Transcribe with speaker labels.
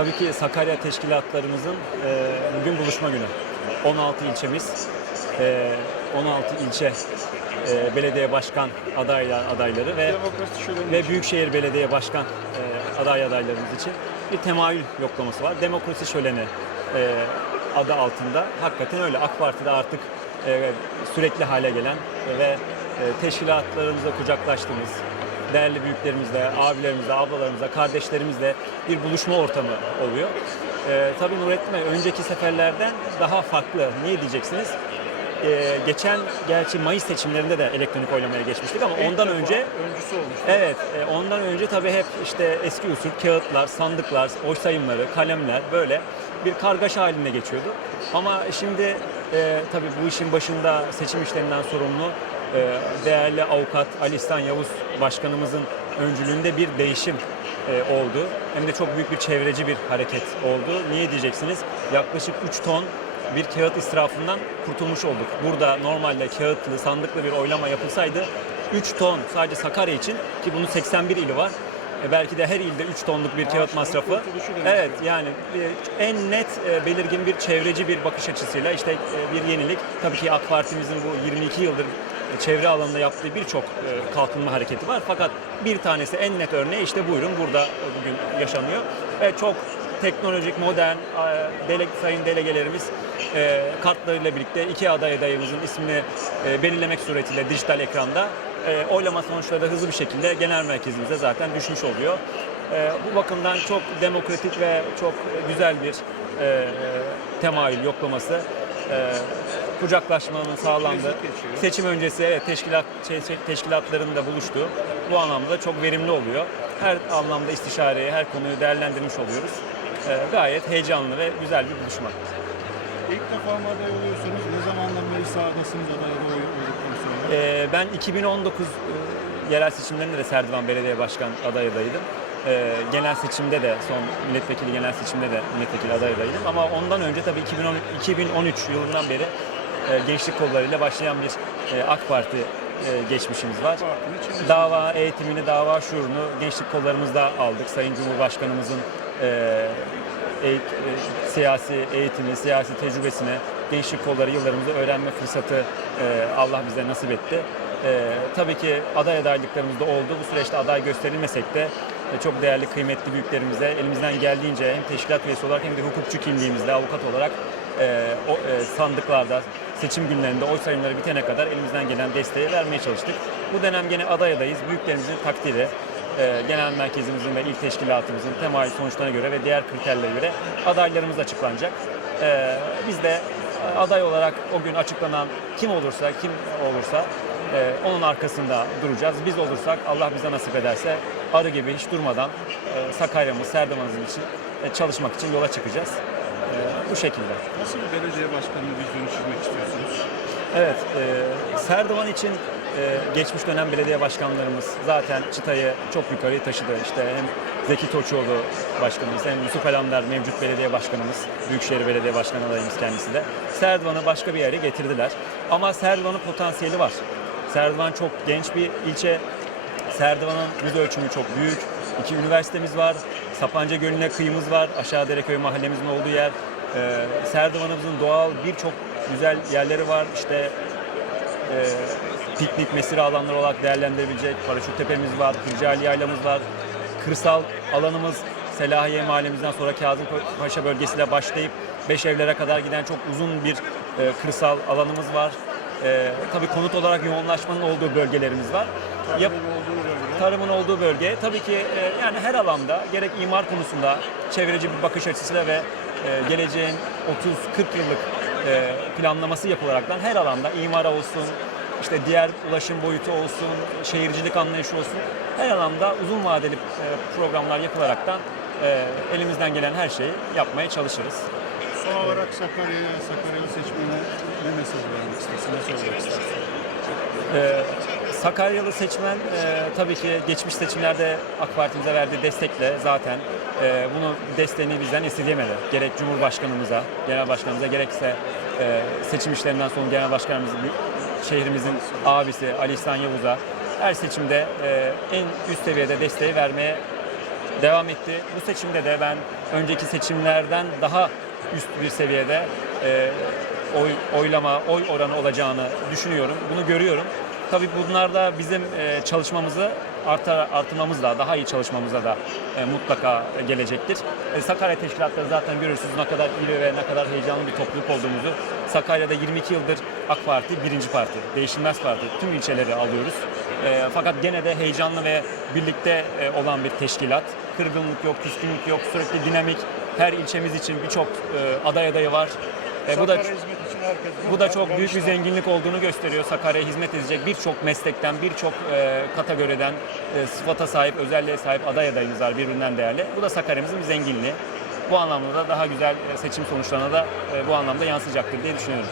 Speaker 1: Tabii ki Sakarya teşkilatlarımızın e, bugün buluşma günü. 16 ilçemiz, e, 16 ilçe e, belediye başkan adaylar adayları ve ve Büyükşehir Belediye Başkan e, aday adaylarımız için bir temayül yoklaması var. Demokrasi şöleni e, adı altında. Hakikaten öyle. AK Parti'de artık e, sürekli hale gelen ve e, teşkilatlarımızla kucaklaştığımız, değerli büyüklerimizle, abilerimizle, ablalarımızla, kardeşlerimizle bir buluşma ortamı oluyor. E, tabii Nurettin Bey önceki seferlerden daha farklı. Niye diyeceksiniz? E, geçen gerçi Mayıs seçimlerinde de elektronik oylamaya geçmiştik ama ondan
Speaker 2: defa
Speaker 1: önce
Speaker 2: öncüsü olmuş.
Speaker 1: Evet, e, ondan önce tabii hep işte eski usul kağıtlar, sandıklar, oy sayımları, kalemler böyle bir kargaşa halinde geçiyordu. Ama şimdi e, tabii bu işin başında seçim işlerinden sorumlu değerli avukat Ali İhsan Yavuz Başkanımızın öncülüğünde bir değişim e, oldu. Hem de çok büyük bir çevreci bir hareket oldu. Niye diyeceksiniz? Yaklaşık 3 ton bir kağıt israfından kurtulmuş olduk. Burada normalde kağıtlı, sandıklı bir oylama yapılsaydı 3 ton sadece Sakarya için ki bunun 81 ili var. E, belki de her ilde 3 tonluk bir kağıt masrafı. Evet yani e, en net belirgin bir çevreci bir bakış açısıyla işte bir yenilik. Tabii ki AK Parti'mizin bu 22 yıldır çevre alanında yaptığı birçok e, kalkınma hareketi var. Fakat bir tanesi en net örneği işte buyurun burada bugün yaşanıyor. Ve çok teknolojik, modern dele, sayın delegelerimiz e, kartlarıyla birlikte iki aday adayımızın ismini e, belirlemek suretiyle dijital ekranda e, oylama sonuçları da hızlı bir şekilde genel merkezimize zaten düşmüş oluyor. Bu bakımdan çok demokratik ve çok güzel bir e, temayül yoklaması. Kucaklaşmanın
Speaker 2: geçiyor.
Speaker 1: seçim öncesi evet, teşkilat şey, şey, teşkilatların da buluştuğu bu anlamda çok verimli oluyor. Her anlamda istişareyi, her konuyu değerlendirmiş oluyoruz. E, gayet heyecanlı ve güzel bir buluşma.
Speaker 2: İlk defa mı aday oluyorsunuz? Ne zamandan beri sahadasınız aday olduktan sonra?
Speaker 1: Ee, ben 2019 e, yerel seçimlerinde de Serdivan Belediye Başkan aday adayıydım. Ee, genel seçimde de son milletvekili genel seçimde de milletvekili aday adayıydım. Ama ondan önce tabii 2010, 2013 yılından beri e, gençlik kollarıyla başlayan bir e, AK Parti e, geçmişimiz var. Dava eğitimini, dava şuurunu gençlik kollarımızda aldık. Sayın Cumhurbaşkanımızın e, e, siyasi eğitimi, siyasi tecrübesine gençlik kolları yıllarımızda öğrenme fırsatı e, Allah bize nasip etti. E, tabii ki aday adaylıklarımız da oldu. Bu süreçte aday gösterilmesek de e, çok değerli, kıymetli büyüklerimize elimizden geldiğince hem teşkilat üyesi olarak hem de hukukçu kimliğimizle avukat olarak e, o, e, sandıklarda, seçim günlerinde oy sayımları bitene kadar elimizden gelen desteği vermeye çalıştık. Bu dönem gene aday adayız. Büyüklerimizin takdiri, e, genel merkezimizin ve il teşkilatımızın temayül sonuçlarına göre ve diğer kriterlere göre adaylarımız açıklanacak. E, biz de aday olarak o gün açıklanan kim olursa, kim olursa e, onun arkasında duracağız. Biz olursak Allah bize nasip ederse arı gibi hiç durmadan Sakarya'mız, Serdivan'ımız için çalışmak için yola çıkacağız. E, bu şekilde.
Speaker 2: Nasıl bir belediye başkanlığı vizyonu çizmek istiyorsunuz?
Speaker 1: Evet, e, Serdivan için e, geçmiş dönem belediye başkanlarımız zaten çıtayı çok yukarıya taşıdı. İşte hem Zeki Toçoğlu başkanımız hem Yusuf Elamdar mevcut belediye başkanımız, Büyükşehir Belediye Başkanı adayımız kendisi de. Serdivan'ı başka bir yere getirdiler. Ama Serdivan'ın potansiyeli var. Serdivan çok genç bir ilçe. Serdivan'ın yüz ölçümü çok büyük. İki üniversitemiz var. Sapanca Gölü'ne kıyımız var. Aşağı Dereköy mahallemizin olduğu yer. Ee, Serdivan'ımızın doğal birçok güzel yerleri var. İşte e, piknik, mesire alanları olarak değerlendirebilecek Paraşüt Tepemiz var, Kırcaali Yaylamız var. Kırsal alanımız Selahiye mahallemizden sonra Kazım Paşa bölgesiyle başlayıp beş evlere kadar giden çok uzun bir e, kırsal alanımız var. E, tabii konut olarak yoğunlaşmanın olduğu bölgelerimiz var. Yap-
Speaker 2: Tarımın olduğu bölge.
Speaker 1: tarımın olduğu bölge tabii ki e, yani her alanda gerek imar konusunda çevreci bir bakış açısıyla ve e, geleceğin 30-40 yıllık e, planlaması yapılaraktan her alanda imara olsun, işte diğer ulaşım boyutu olsun, şehircilik anlayışı olsun her alanda uzun vadeli e, programlar yapılaraktan e, elimizden gelen her şeyi yapmaya çalışırız.
Speaker 2: Son olarak Sakarya'ya, Sakaryalı seçmene ne mesaj vermek istersin, ne söylemek istersin?
Speaker 1: Ee, Sakaryalı seçmen e, tabii ki geçmiş seçimlerde AK Parti'mize verdiği destekle zaten e, bunu desteğini bizden esirgemedi. Gerek Cumhurbaşkanımıza, Genel Başkanımıza gerekse e, seçim işlerinden sonra Genel Başkanımızın, şehrimizin abisi Ali İhsan Yavuz'a her seçimde e, en üst seviyede desteği vermeye devam etti. Bu seçimde de ben önceki seçimlerden daha üst bir seviyede e, oy, oylama, oy oranı olacağını düşünüyorum. Bunu görüyorum. Tabii bunlar da bizim e, çalışmamızı artar, artırmamızla, daha iyi çalışmamıza da e, mutlaka gelecektir. E, Sakarya Teşkilatları zaten görürsünüz ne kadar iyi ve ne kadar heyecanlı bir topluluk olduğumuzu. Sakarya'da 22 yıldır AK Parti birinci parti, değişilmez parti. Tüm ilçeleri alıyoruz. E, fakat gene de heyecanlı ve birlikte e, olan bir teşkilat. Kırgınlık yok, küskünlük yok, sürekli dinamik. Her ilçemiz için birçok e, aday adayı var. E, bu da
Speaker 2: Sakarya hizmet için herkes
Speaker 1: bu da çok büyük bir zenginlik olduğunu gösteriyor. Sakarya'ya hizmet edecek birçok meslekten, birçok e, kategoriden e, sıfata sahip, özelliğe sahip aday adayımız var birbirinden değerli. Bu da Sakarya'mızın bir zenginliği. Bu anlamda da daha güzel e, seçim sonuçlarına da e, bu anlamda yansıyacaktır diye düşünüyorum.